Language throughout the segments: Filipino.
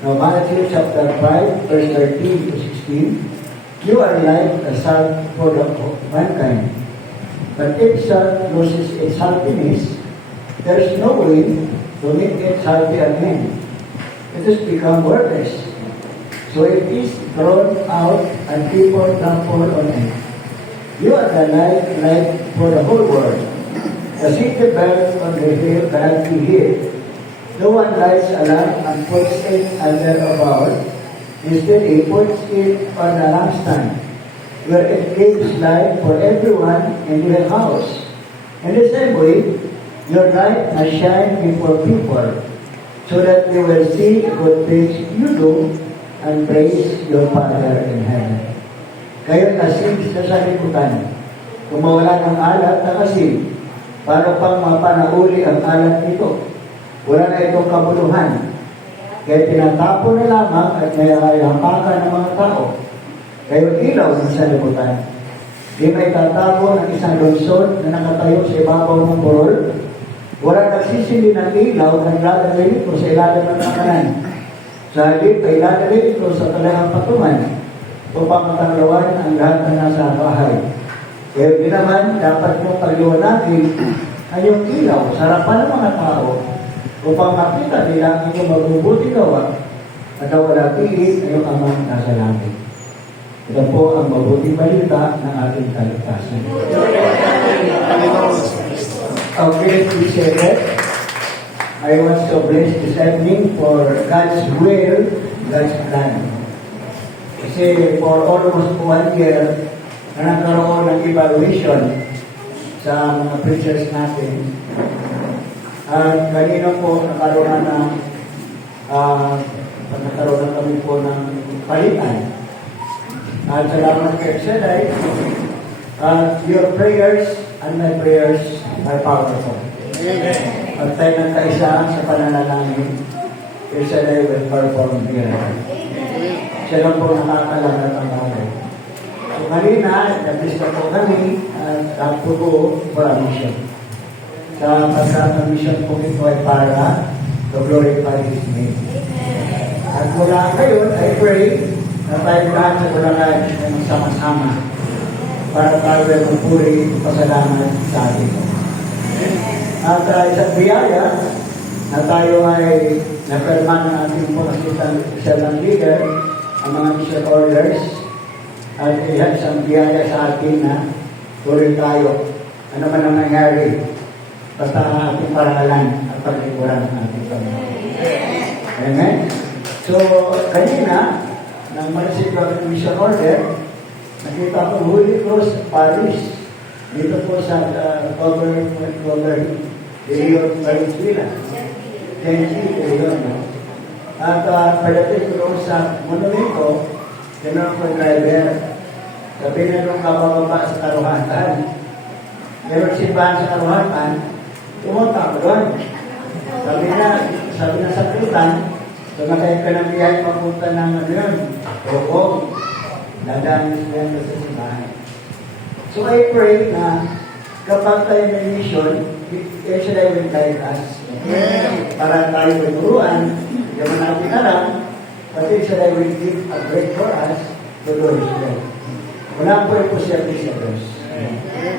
Now, Matthew chapter 5, verse 13 to 16, you are like a salt for the mankind. But if salt loses its saltiness, there is no way to make it salty again. It has become worthless. So it is thrown out and people trample on it. You are the light for the whole world. The city built on the hill cannot be hid. No one lights a lamp and puts it under a bowl. Instead, he puts it on a lampstand, where it gives light for everyone in the house. In the same way, your light must shine before people, so that they will see the good things you do and praise your Father in heaven. Kayo asin sa sanlibutan. Kung mawala ng alat na asin, paano pang mapanauli ang alat nito? Wala na itong kabuluhan. Kaya tinatapon na lamang at nayayapakan ng mga tao. Kayo ilaw ng sanlibutan. Di may tatapon ang isang lungsod na nakatayo sa ibabaw ng burol. Wala nagsisindi ng ilaw na ilalagay ito sa ilalim ng makanan. Sa halip ay ilalagay ito sa talagang patungan upang matanglawan ang lahat na nasa bahay. Kaya din naman, dapat yung paliwanagin ay yung ilaw sa harapan ng mga tao upang makita nila ang inyong mabubuti gawa at wala pilit na yung amang nasa langit. Ito po ang mabuting balita ng ating kaligtasan. Okay, we say that. I was so blessed this evening for God's will, God's plan. Kasi for almost 1 year, na nagkaroon ng evaluation sa mga preachers natin. At kanina po nagkaroon na kami po ng palitan. At salamat kay Seday. Your prayers and my prayers are powerful. At tayo ng kaisa sa pananalangin, kay Seday will perform here. Siya lang po nakakalangat ang bagay. So kanina, nag-lista po kami at po for a mission. Sa pagkakamisyon po ito ay para to glorify His name. At mula ngayon, I pray na tayo lahat sa Bulacan ay magsama-sama para tayo ay magpuri pasalamat sa atin. At isang biyaya na tayo ay napirma ng ating pangasitan leader, ang mga mission orders, at isang biyaya sa atin na tuloy tayo. Ano man ang nangyari, basta ang ating parangalan at paglikuran ng ating Panginoon. Amen? So, kanina, nang ma-receive ang mission order, nakita ko Holy Cross Parish dito po sa Government de Leon, Valenzuela. Genji de Leon. At pagdating ko sa monumento, tinanong ko driver, sabi na nung kabababa sa karuhatan, meron simbahan sa karuhatan, pumunta ko doon. Sabi na sa Kritan, sumakay ka ng biyahe papunta ng ano yun, Rokong, dadanis na yan sa simbahan. So I pray na kapag tayo may mission, it should I will guide us. Para tayo may turuan, hindi naman natin alam, but it should I will give a break for us to do His will. Wala po yung posible sa Diyos.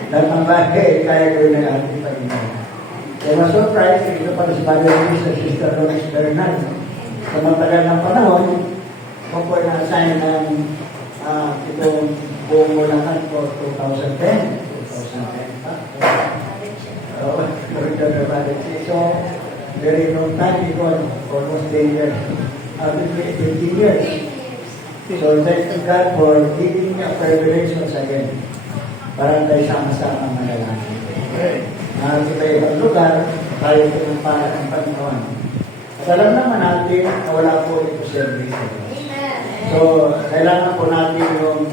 Dahil ang bagay, kaya gawin na ating Panginoon. Kaya ma-surprise, ito pa sa bagay ng sa Sister Rolex Bernal. Sa matagal ng panahon, kung po na-assign ng itong buong Bulacan for 2010 pa. So, very long time ago, almost 10 years. 15 years. So, thank God for giving me a privilege once again. Para tayo sama-sama manalangin. Sa ibang lugar, tayo pinumpala ng Panginoon. At alam naman natin na wala po ito service. So, kailangan po natin yung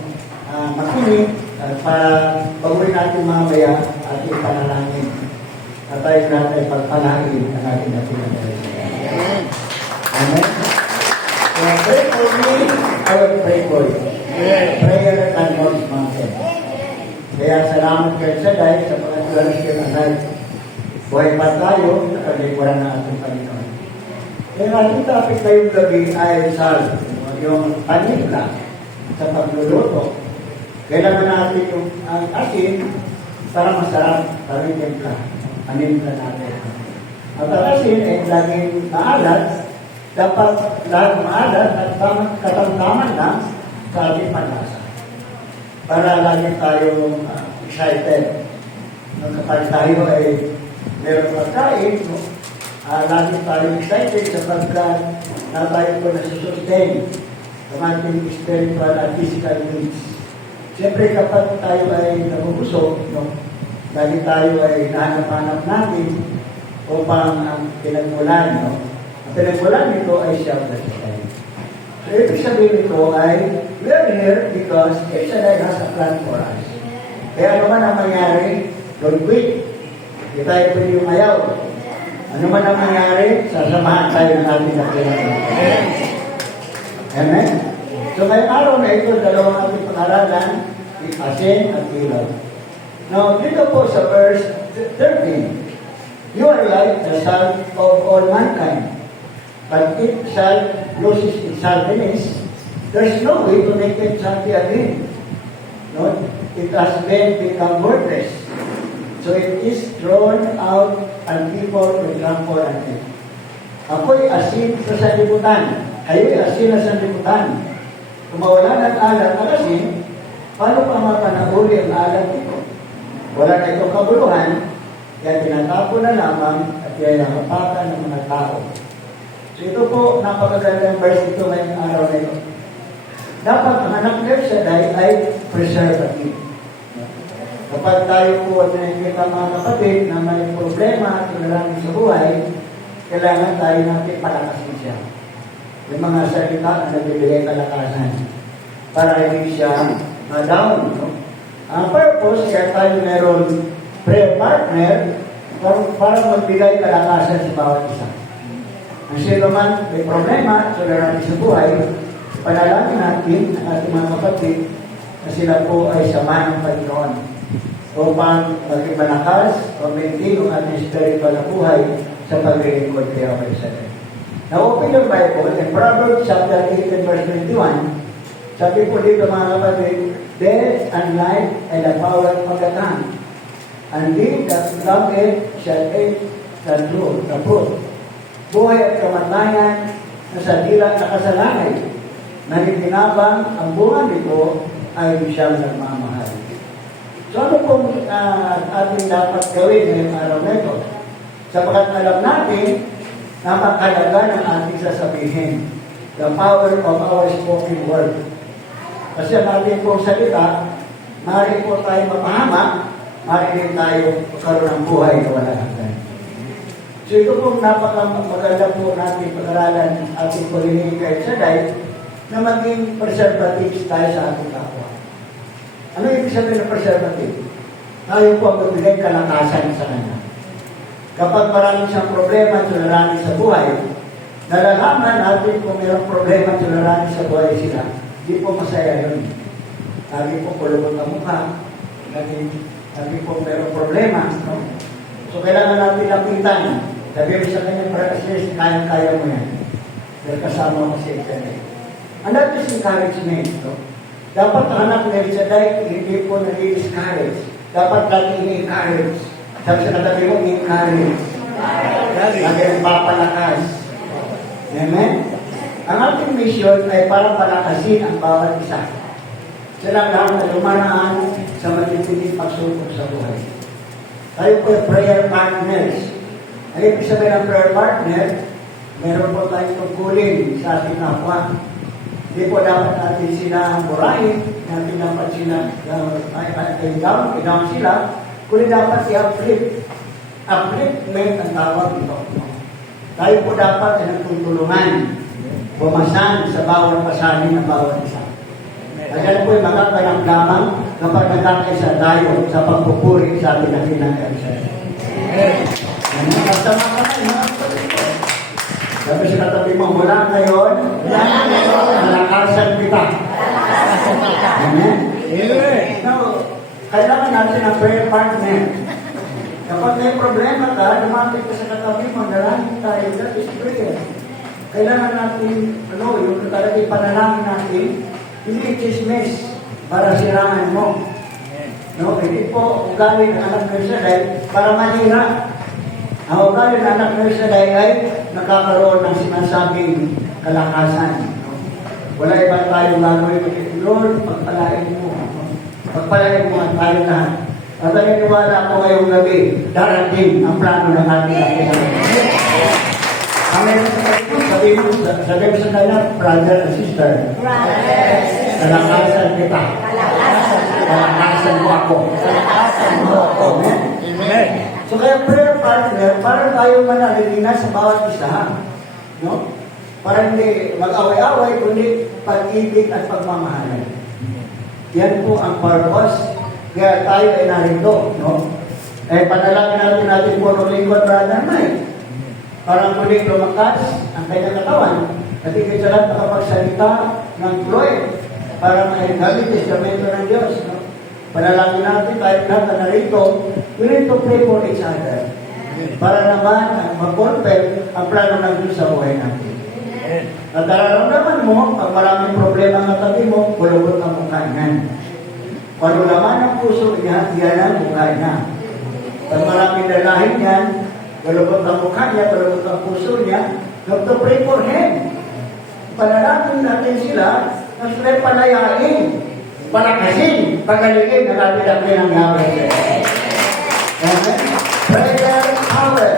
makinig at para pag-uwi natin mamaya ating panalangin. At tayo natin pagpalain ang ating natin. Amen? So, pray for me, I will pray for you. Prayer can move mountain. Kaya salamat kayo sa dahil sa pagkatulan sa akin. Buhay pa tayo sa kalikuran ng ating Panginoon. Yung ating topic ngayong gabi ay sa yung panipla sa pagluluto. Kailangan natin yung asin para masarap panipla. Panipla natin. At ang asin ay laging maalat. Dapat laging maalat at katamtaman lang sa ating panlasa. Para lagi tayong excited. Kapag tayo ay meron pagkain, no? Lagi tayong excited sapagkat na tayo po nasusustain ang ating spiritual and physical needs. Siyempre kapag tayo ay nabubusog, no? Lagi tayo ay nahanap-hanap natin upang ang pinagmulan, no? Ang pinagmulan nito ay self-sustain. So, ibig sabihin nito ay we are here because Shaddai has a plan for us. Kaya ano man ang mangyari, don't quit. Hindi tayo pwede yung ayaw. Ano man ang mangyari, sasamahan tayo ng ating natin. Amen? So ngayong araw na ito, dalawang ating pag-aralan, asin at ilaw. Now, dito po sa verse 13, you are like the salt of all mankind. But if salt loses its saltiness, there's no way to make it salty again. No? It has been become worthless. So it is thrown out and people will trample on it. Ako'y asin sa sanlibutan. Kayo'y asin sa sanlibutan. Kung mawala ng alat ang asin, paano pa mapanahuli ang alat ito? Wala na itong kabuluhan, kaya tinatapo na lamang at yayakapakan ng mga tao. So ito po, napakagandang verse ito ngayong araw na ito. Dapat ang anak ng Shaddai ay preservative. Kapag tayo po at nakikita mga kapatid na may problema at kailangan sa buhay, kailangan tayo natin palakasin siya. May mga salita na nagbibigay kalakasan para hindi siya ma-down. No? Ang purpose, kaya tayo meron prayer partner para magbigay kalakasan sa bawat isa. Ang sino man may problema at kailangan sa buhay, panalangin natin ang ating mga kapatid na sila po ay samahan ng Panginoon upang maging malakas o maintain ang ating spiritual na buhay sa paglilingkod kay Yahweh Shaddai. Now, open your Bible in Proverbs chapter 8 and verse 21. Sabi po dito mga kapatid, death and life and the power of the tongue. And they that love it shall eat the fruit. Buhay at kamatayan na sa dila na kasalanay. Nagiginabang ang bunga nito ay siyang nagmamahal. So ano pong ating dapat gawin ngayong araw na ito? Sapagkat alam natin, napakalaga ng ating sasabihin. The power of our spoken word. Kasi ang ating pong salita, maaari po tayo mapahamak, maaari din tayo magkaroon ng buhay na wala hanggan. So ito pong napaka-maganda po natin pag-aralan ating paghingi kay Shaddai na maging preservatives tayo sa ating kapwa. Ano yung sabihin ng preservative? Tayo po ang magbigay kalakasan sa kanya. Kapag marami siyang problema at suliranin sa buhay, nalalaman natin kung mayroong problema at suliranin sa buhay sila, di po masaya yun. Lagi po kulubot ang mukha, lagi po mayroong problema. No? So kailangan natin lapitan. Sabi mo sa kanya, Francis, kaya-kaya mo yan. Dahil kasama mo si Shaddai. And that is encouragement. No? Dapat ang anak ni Shaddai, hindi po nag-discourage. Dapat lagi i-encourage. Sabi sa katabi mo, i-encourage. Lagi papalakas. Amen? Ang ating mission ay para palakasin ang bawat isa. Sila lang na lumanaan sa matitinding pagsubok sa buhay. Tayo po ay prayer partners. Ang ibig sabihin ng prayer partner, meron po tayong tungkulin sa ating kapwa. Hindi po dapat natin sila murahin, natin dapat sila i-down sila, kundi dapat i-uplift. Upliftment ang tawag ito. Tayo po dapat ay nagtutulungan, bumasan sa bawat pasanin ng bawat isa. At yan po ay makakalang lamang kapag nagkakaisa tayo sa pagpupuri sa ating nakinang Shaddai. Kasama ka na, sabi sa katabi mo, mula ngayon, malakasan kita. Amen? Now, kailangan natin ang prayer partner. Kapag may problema ka, lumapit ka sa katabi mo, dalangin tayo, that is prayer. kailangan natin, yung talagang panalangin natin, hindi chismis para siraan mo. No, hindi po ugali ng anak ng Shaddai para manira. Ang ugali ng anak ng Shaddai ay nakakaroon ng sinasabing kalakasan. No? Wala iba tayong gagawin. Lord, pagpalain mo. Pagpalain mo ang tayo lahat. At naniniwala ako ngayong gabi, darating ang plano ng ating Amen. Sabi mo sa kanya, brother and sister. Kalakasan kita. Kalakasan mo ako. Amen. So kaya prayer partner, para tayo manalilinan sa bawat isa. No? Para hindi mag-away-away, kundi pag-ibig at pagmamahalan. Yan po ang purpose. Kaya tayo ay narito. No? Panalangin natin po ng lingkod, brother Mike. Para muli lumakas ang kanyang katawan. At higit sa lahat makapagsalita ng Floyd para maigamit testamento ng Diyos. No? Panalangin natin kahit lahat na narito, we need to pray for each other. Para naman mag-confirm ang plano ng Diyos sa buhay natin. At nararamdaman mo, pag maraming problema ng tabi mo, kulubot ang mukha niyan. Kung laman ang puso niya, yan ang mukha niya. Pag maraming lalahin niyan, kulubot ang mukha niya, kulubot ang puso niya, have to pray for him. Panalangin natin sila, na sila palayain, palakasin, pagalingin, na natin ang pinangyari. Prayer power.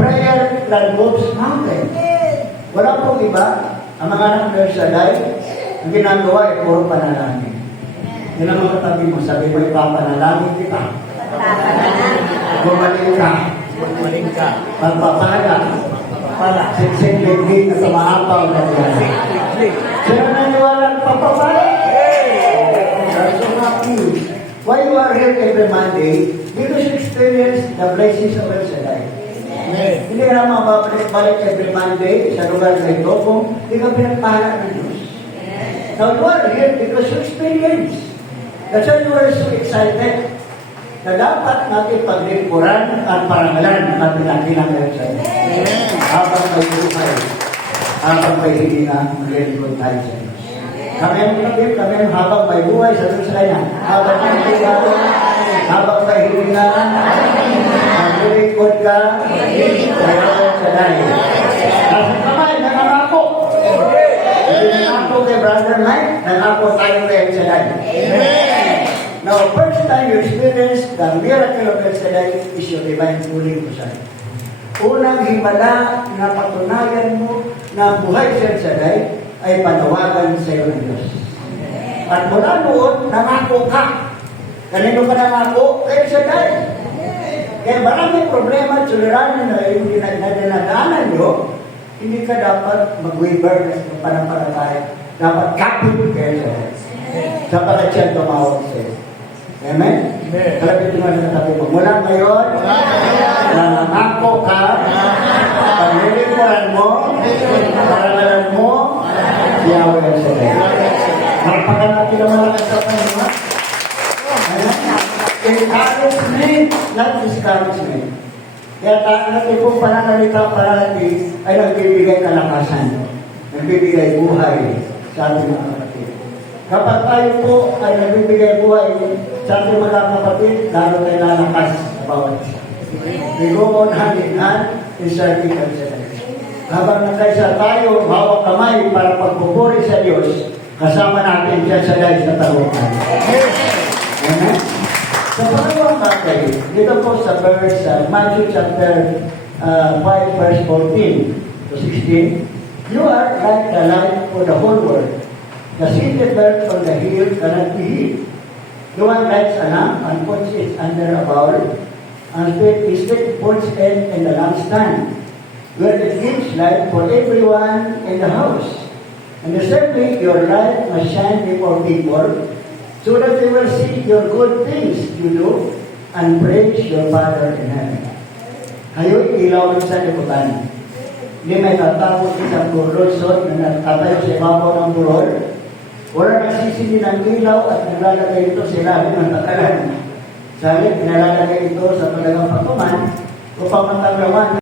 Prayer that moves mountain. Wala pong iba, ang mga anak ng Shaddai, ang ginagawa ay puro panalangin. Yan ang mga tabi mo, sabi mo, ipapanalangin kita. Gumaling ka. Magpapahala. Siksik-lig-lig na tumaapaw na yan. Sino naniwala ng papapahala? So happy. Why you are here every Monday? Because you experience the blessings of El Shaddai. Hindi ka naman mababalik every Monday sa lugar na ito kung hindi ka pinagpahala ng Diyos. Now you are here because you experience. That's why you are so excited na dapat natin paglingkuran at parangalan at pinakilang ng Shaddai. Habang may buhay, habang may hininga, maglilingkod tayo sa Diyos. Kami ang habang may buhay sa Diyos kanya. Habang may hininga, habang may hininga, maglilingkod ka, maglilingkod sa Shaddai. Kasi kamay, nangangako. Nangangako kay Brother Mike, nangangako tayo kay Shaddai. Now, first time you experience the miracle of El Shaddai is your divine ruling to siya. Unang himala na patunayan mo na buhay sa El Shaddai ay panawagan sa iyo ng Diyos. At mula noon, nangako ka. Kanino ka nangako? Kay El Shaddai. Kaya maraming problema at suliranin na yung dinadaanan nyo, hindi ka dapat mag-waver ng panampalataya. Dapat kapit kay El Shaddai. Sapagat siya tumawag sa iyo. Amen? Kalapit mo sa tabi mo. Mula ngayon, nangako ka, paglilingkuran mo, parangalan mo, Yahweh ang Shaddai. Magpakan natin ang malakas sa kanila. Encouragement, not discouragement. Kaya natin pong pananalita parati ay nagbibigay kalakasan, nagbibigay buhay sa ating mga kapatid. Kapag tayo po ay nagbibigay buhay sa ating mga kapatid, lalo tayo lalakas sa bawat isa. We go on hand in hand in serving El Shaddai. Habang nagkaisa tayo, hawak kamay para pagpupuri sa Diyos, kasama natin siya sa Shaddai sa talunan. Amen? Sa pangalawang bagay, dito po sa verse, Matthew chapter 5 verse 14 to 16, you are like the light for the whole world. The city built on the hill cannot be hid. No one lights a lamp and puts it under a bowl, and instead puts it in the lampstand, where it gives light for everyone in the house. And the same way, your light must shine before people, so that they will see your good things you do and praise your Father in heaven. Kayo'y ilaw sa liputan. Hindi may tatawag isang burol na natatayo sa ibabaw ng burol. Wala nagsisindi ng ilaw at naglalagay ito sa ilalim ng takalan. Sabi, pinalalagay ito sa talagang pagpaman upang mataglawan